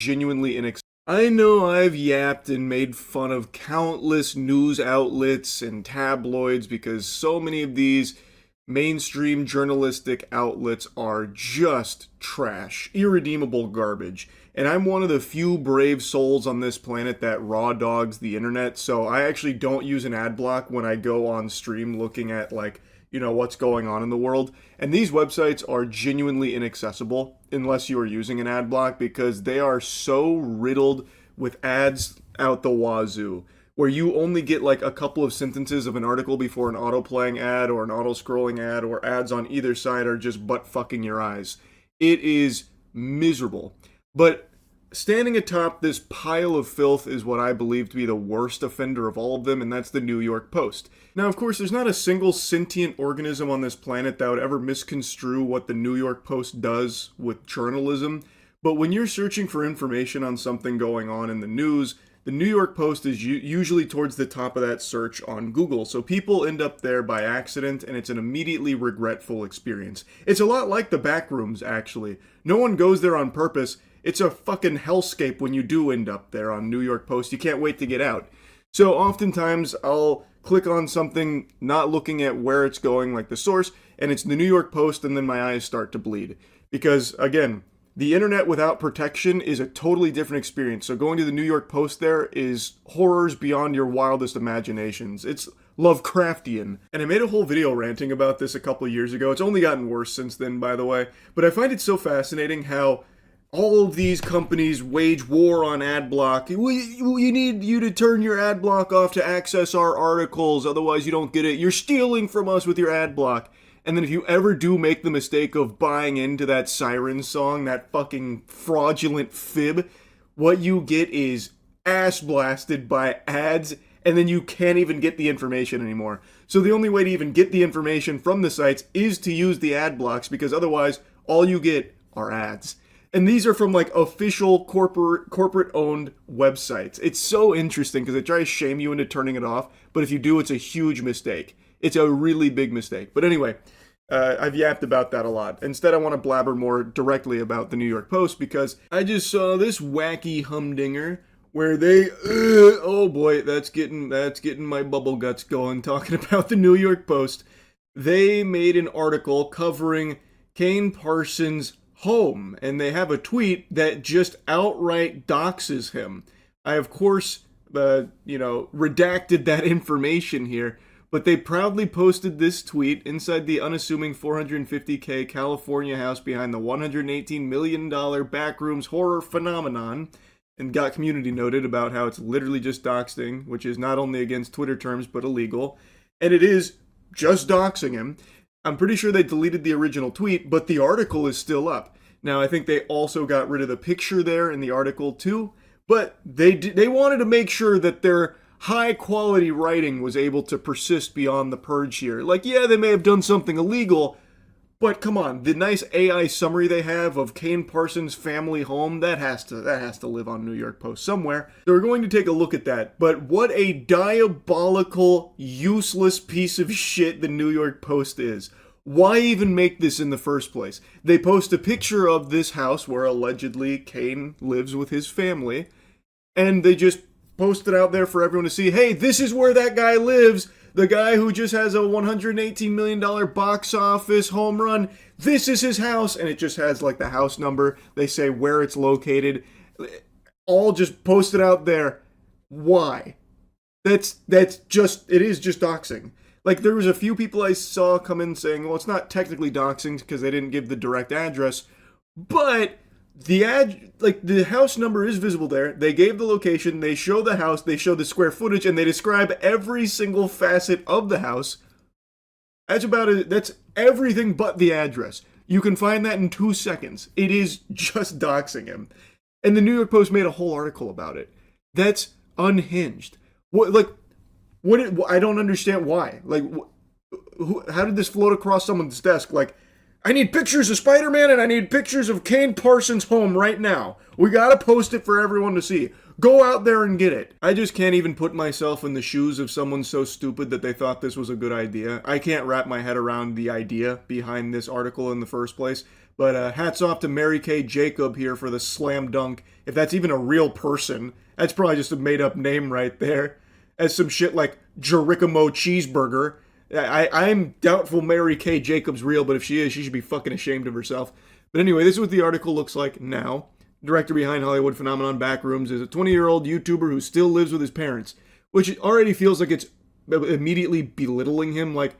genuinely inaccessible. I know I've yapped and made fun of countless news outlets and tabloids because so many of these mainstream journalistic outlets are just trash, irredeemable garbage. And I'm one of the few brave souls on this planet that raw dogs the internet, so I actually don't use an ad block when I go on stream looking at, like, what's going on in the world. And these websites are genuinely inaccessible unless you are using an ad block because they are so riddled with ads out the wazoo, where you only get like a couple of sentences of an article before an auto-playing ad or an auto-scrolling ad, or ads on either side are just butt-fucking your eyes. It is miserable. But standing atop this pile of filth is what I believe to be the worst offender of all of them, and that's the New York Post. Now, of course, there's not a single sentient organism on this planet that would ever misconstrue what the New York Post does with journalism, but when you're searching for information on something going on in the news, the New York Post is usually towards the top of that search on Google, so people end up there by accident, and it's an immediately regretful experience. It's a lot like the back rooms, actually. No one goes there on purpose. It's a fucking hellscape when you do end up there on New York Post. You can't wait to get out. So oftentimes I'll click on something not looking at where it's going, like the source, and it's the New York Post, and then my eyes start to bleed. Because, again, the internet without protection is a totally different experience. So going to the New York Post there is horrors beyond your wildest imaginations. It's Lovecraftian. And I made a whole video ranting about this a couple of years ago. It's only gotten worse since then, by the way. But I find it so fascinating how all of these companies wage war on ad block. We need you to turn your ad block off to access our articles, otherwise you don't get it. You're stealing from us with your ad block. And then if you ever do make the mistake of buying into that siren song, that fucking fraudulent fib, what you get is ass blasted by ads, and then you can't even get the information anymore. So the only way to even get the information from the sites is to use the ad blocks, because otherwise all you get are ads. And these are from like official corporate owned websites. It's so interesting because they try to shame you into turning it off, but if you do, it's a huge mistake. It's a really big mistake. But anyway, I've yapped about that a lot. Instead, I want to blabber more directly about the New York Post because I just saw this wacky humdinger where they, oh boy, that's getting my bubble guts going talking about the New York Post. They made an article covering Kane Parsons' home, and they have a tweet that just outright doxes him. I, of course, redacted that information here, but they proudly posted this tweet inside the unassuming $450K California house behind the $118 million backrooms horror phenomenon, and got community noted about how it's literally just doxing, which is not only against Twitter terms but illegal, and it is just doxing him. I'm pretty sure they deleted the original tweet, but the article is still up. Now, I think they also got rid of the picture there in the article too, but they wanted to make sure that their high-quality writing was able to persist beyond the purge here. Like, yeah, they may have done something illegal, but come on, the nice AI summary they have of Kane Parsons' family home, that has to live on New York Post somewhere. So we're going to take a look at that, but what a diabolical, useless piece of shit the New York Post is. Why even make this in the first place? They post a picture of this house where allegedly Kane lives with his family, and they just post it out there for everyone to see. Hey, this is where that guy lives. The guy who just has a $118 million box office home run. This is his house. And it just has like the house number. They say where it's located. All just posted out there. Why? It is just doxing. Like, there was a few people I saw come in saying, well, it's not technically doxing because they didn't give the direct address, but the house number is visible there. They gave the location, they show the house, they show the square footage, and they describe every single facet of the house. That's everything but the address. You can find that in 2 seconds. It is just doxing him. And the New York Post made a whole article about it. That's unhinged. I don't understand why. Like, how did this float across someone's desk? Like, I need pictures of Spider-Man and I need pictures of Kane Parsons' home right now. We gotta post it for everyone to see. Go out there and get it. I just can't even put myself in the shoes of someone so stupid that they thought this was a good idea. I can't wrap my head around the idea behind this article in the first place. But hats off to Mary Kay Jacob here for the slam dunk. If that's even a real person, that's probably just a made up name right there. As some shit like Jerichomo Cheeseburger. I'm doubtful Mary Kay Jacob's real, but if she is, she should be fucking ashamed of herself. But anyway, this is what the article looks like now. Director behind Hollywood phenomenon Backrooms is a 20-year-old YouTuber who still lives with his parents, which already feels like it's immediately belittling him, like,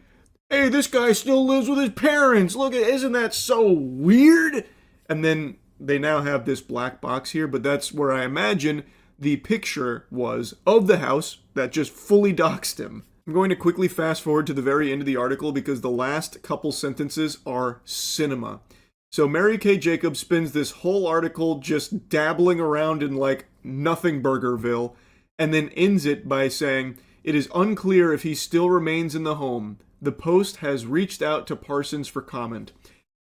hey, this guy still lives with his parents. Look, isn't that so weird? And then they now have this black box here, but that's where I imagine the picture was of the house that just fully doxed him. I'm going to quickly fast forward to the very end of the article because the last couple sentences are cinema. So Mary Kay Jacobs spends this whole article just dabbling around in like nothing Burgerville, and then ends it by saying, it is unclear if he still remains in the home. The Post has reached out to Parsons for comment.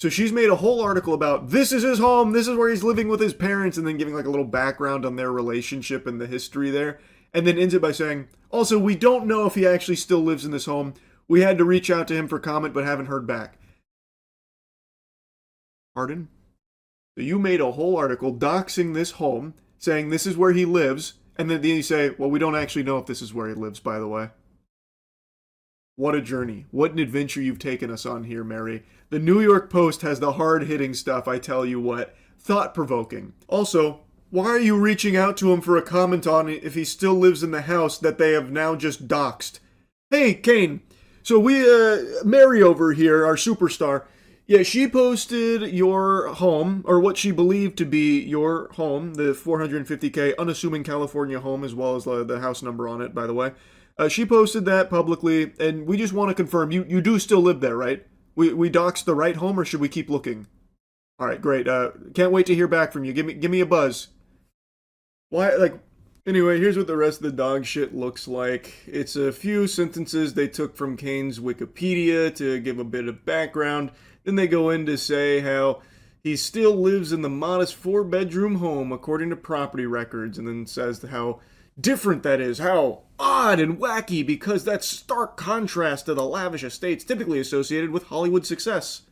So she's made a whole article about this is his home, this is where he's living with his parents, and then giving like a little background on their relationship and the history there. And then ends it by saying, also, we don't know if he actually still lives in this home. We had to reach out to him for comment, but haven't heard back. Pardon? So you made a whole article doxing this home, saying this is where he lives, and then you say, well, we don't actually know if this is where he lives, by the way. What a journey. What an adventure you've taken us on here, Mary. The New York Post has the hard-hitting stuff, I tell you what. Thought-provoking. Also, why are you reaching out to him for a comment on if he still lives in the house that they have now just doxed? Hey, Kane. So Mary over here, our superstar, yeah, she posted your home, or what she believed to be your home, the 450K unassuming California home, as well as the house number on it, by the way. She posted that publicly, and we just want to confirm, you do still live there, right? We doxed the right home, or should we keep looking? All right, great. Can't wait to hear back from you. Give me a buzz. Why, like, anyway, here's what the rest of the dog shit looks like. It's a few sentences they took from Kane's Wikipedia to give a bit of background. Then they go in to say how he still lives in the modest 4-bedroom home according to property records, and then says how different that is, how odd and wacky, because that's stark contrast to the lavish estates typically associated with Hollywood success.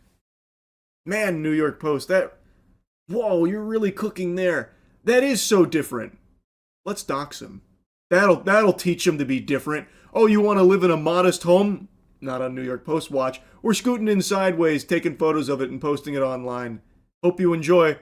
Man, New York Post, whoa, you're really cooking there. That is so different. Let's dox him. That'll teach him to be different. Oh, you want to live in a modest home? Not on New York Post watch. We're scooting in sideways, taking photos of it and posting it online. Hope you enjoy.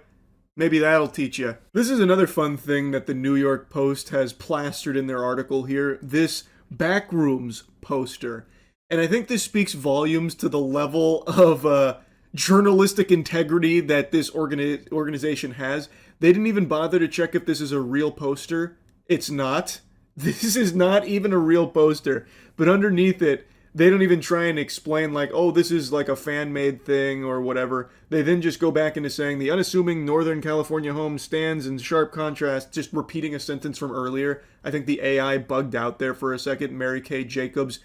Maybe that'll teach you. This is another fun thing that the New York Post has plastered in their article here. This Backrooms poster. And I think this speaks volumes to the level of journalistic integrity that this organization has. They didn't even bother to check if this is a real poster. It's not. This is not even a real poster. But underneath it, they don't even try and explain like, oh, this is like a fan-made thing or whatever. They then just go back into saying the unassuming Northern California home stands in sharp contrast, just repeating a sentence from earlier. I think the AI bugged out there for a second. Mary Kay Jacobs'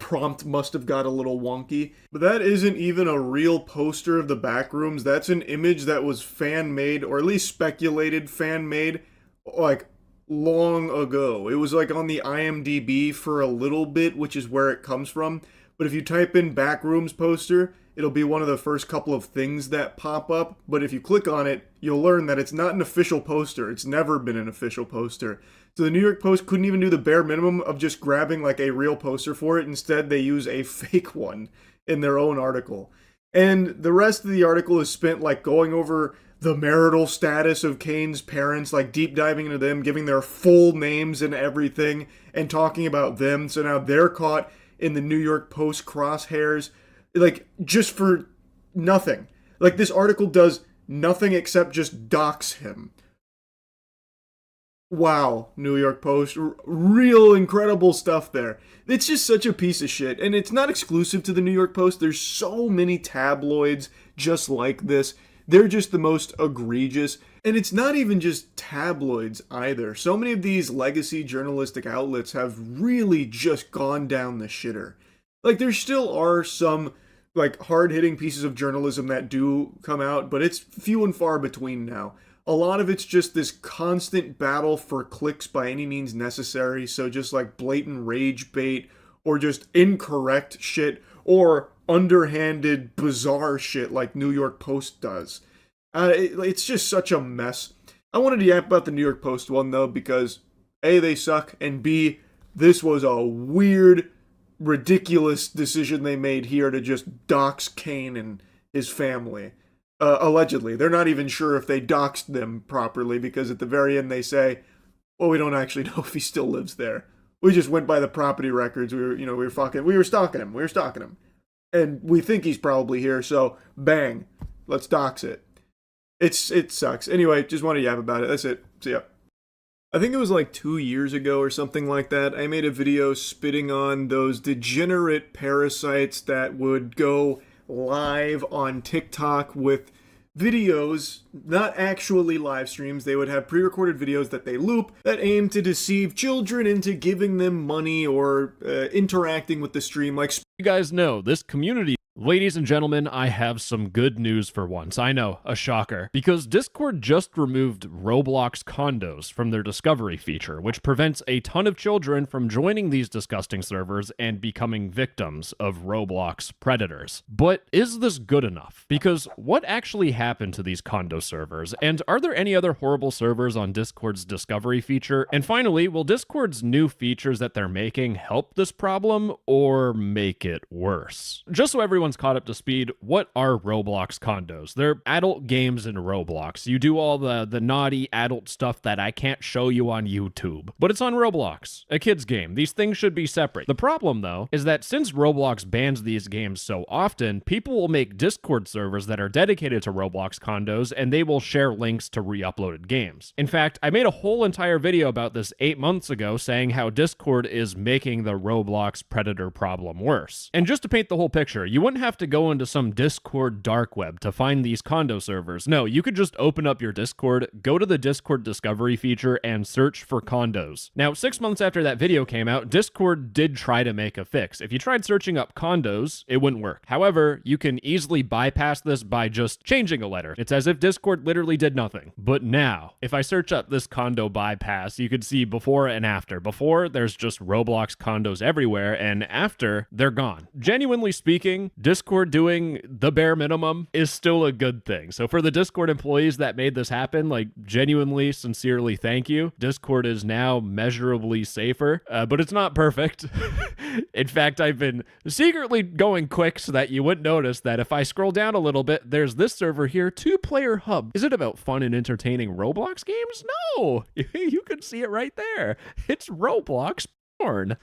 prompt must have got a little wonky. But that isn't even a real poster of the Backrooms. That's an image that was fan-made, or at least speculated fan-made, like long ago. It was like on the IMDb for a little bit, which is where it comes from. But if you type in Backrooms poster, it'll be one of the first couple of things that pop up. But if you click on it, you'll learn that it's not an official poster. It's never been an official poster. So the New York Post couldn't even do the bare minimum of just grabbing like a real poster for it. Instead, they use a fake one in their own article. And the rest of the article is spent like going over the marital status of Kane's parents, like deep diving into them, giving their full names and everything, and talking about them. So now they're caught in the New York Post crosshairs, like just for nothing. Like this article does nothing except just dox him. Wow, New York Post, real incredible stuff there. It's just such a piece of shit, and it's not exclusive to the New York Post. There's so many tabloids just like this. They're just the most egregious. And it's not even just tabloids either. So many of these legacy journalistic outlets have really just gone down the shitter. Like, there still are some, like, hard-hitting pieces of journalism that do come out, but it's few and far between now. A lot of it's just this constant battle for clicks by any means necessary. So just, like, blatant rage bait or just incorrect shit or underhanded, bizarre shit like New York Post does. It's just such a mess. I wanted to yap about the New York Post one, though, because A, they suck, and B, this was a weird, ridiculous decision they made here to just dox Kane and his family. Allegedly. They're not even sure if they doxed them properly, because at the very end they say, well, we don't actually know if he still lives there. We just went by the property records. We were stalking him. And we think he's probably here, so bang, let's dox it. It sucks. Anyway, just want to yap about it. That's it. See ya. I think it was like 2 years ago or something like that. I made a video spitting on those degenerate parasites that would go live on TikTok with videos, not actually live streams. They would have pre-recorded videos that they loop that aim to deceive children into giving them money or interacting with the stream. Like, you guys know, this community... Ladies and gentlemen, I have some good news for once. I know, a shocker. Because Discord just removed Roblox condos from their discovery feature, which prevents a ton of children from joining these disgusting servers and becoming victims of Roblox predators. But is this good enough? Because what actually happened to these condo servers? And are there any other horrible servers on Discord's discovery feature? And finally, will Discord's new features that they're making help this problem or make it worse? Just so everyone's caught up to speed, what are Roblox condos? They're adult games in Roblox. You do all the naughty adult stuff that I can't show you on YouTube. But it's on Roblox, a kid's game. These things should be separate. The problem, though, is that since Roblox bans these games so often, people will make Discord servers that are dedicated to Roblox condos, and they will share links to re-uploaded games. In fact, I made a whole entire video about this 8 months ago saying how Discord is making the Roblox predator problem worse. And just to paint the whole picture, you wouldn't have to go into some Discord dark web to find these condo servers. No, you could just open up your Discord, go to the Discord discovery feature, and search for condos. Now, 6 months after that video came out, Discord did try to make a fix. If you tried searching up condos, it wouldn't work. However, you can easily bypass this by just changing a letter. It's as if Discord literally did nothing. But now, if I search up this condo bypass, you could see before and after. Before, there's just Roblox condos everywhere, and after, they're gone. Genuinely speaking, Discord doing the bare minimum is still a good thing. So for the Discord employees that made this happen, like, genuinely, sincerely, thank you. Discord is now measurably safer, but it's not perfect. In fact, I've been secretly going quick so that you wouldn't notice that if I scroll down a little bit, there's this server here, 2-player hub. Is it about fun and entertaining Roblox games? No! You can see it right there. It's Roblox porn.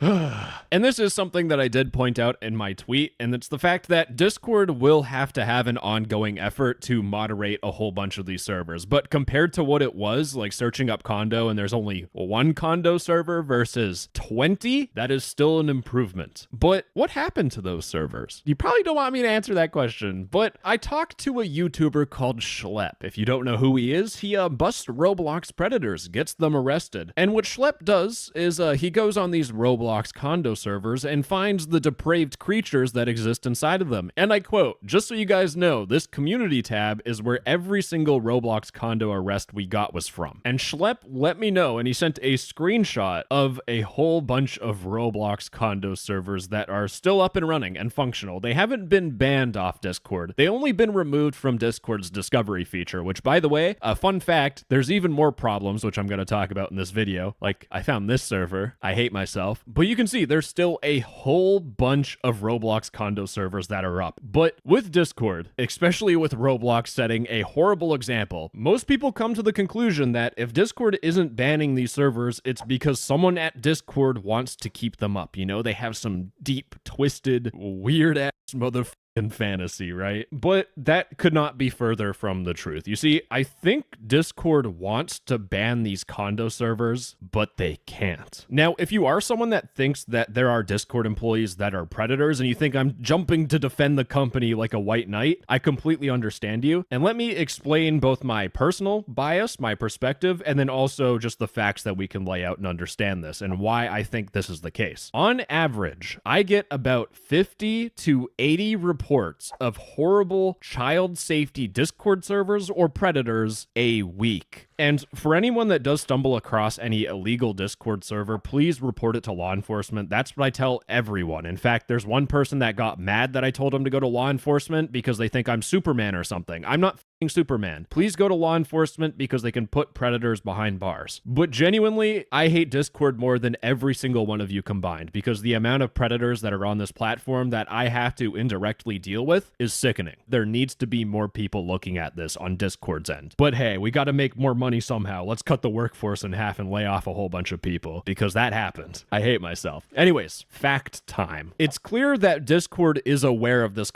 And this is something that I did point out in my tweet, and it's the fact that Discord will have to have an ongoing effort to moderate a whole bunch of these servers. But compared to what it was, like searching up condo and there's only one condo server versus 20, that is still an improvement. But what happened to those servers? You probably don't want me to answer that question, but I talked to a YouTuber called Schlepp. If you don't know who he is, he busts Roblox predators, gets them arrested. And what Schlepp does is he goes on these Roblox condo servers and finds the depraved creatures that exist inside of them. And I quote, "Just so you guys know, this community tab is where every single Roblox condo arrest we got was from." And Schlepp let me know, and he sent a screenshot of a whole bunch of Roblox condo servers that are still up and running and functional. They haven't been banned off Discord. They only been removed from Discord's discovery feature, which, by the way, a fun fact, there's even more problems, which I'm going to talk about in this video. Like, I found this server. I hate myself. But you can see there's still a whole bunch of Roblox condo servers that are up. But with Discord, especially with Roblox setting a horrible example, most people come to the conclusion that if Discord isn't banning these servers, it's because someone at Discord wants to keep them up. You know, they have some deep, twisted, weird-ass motherfucking fantasy, right? But that could not be further from the truth. You see, I think Discord wants to ban these condo servers, but they can't. Now, if you are someone that thinks that there are Discord employees that are predators and you think I'm jumping to defend the company like a white knight, I completely understand you. And let me explain both my personal bias, my perspective, and then also just the facts that we can lay out and understand this and why I think this is the case. On average, I get about 50 to 80 reports reports of horrible child safety Discord servers or predators a week. And for anyone that does stumble across any illegal Discord server, please report it to law enforcement. That's what I tell everyone. In fact, there's one person that got mad that I told him to go to law enforcement because they think I'm Superman or something. I'm not Superman. Please go to law enforcement because they can put predators behind bars. But genuinely, I hate Discord more than every single one of you combined because the amount of predators that are on this platform that I have to indirectly deal with is sickening. There needs to be more people looking at this on Discord's end. But hey, we got to make more money somehow. Let's cut the workforce in half and lay off a whole bunch of people because that happened. I hate myself. Anyways, fact time. It's clear that Discord is aware of this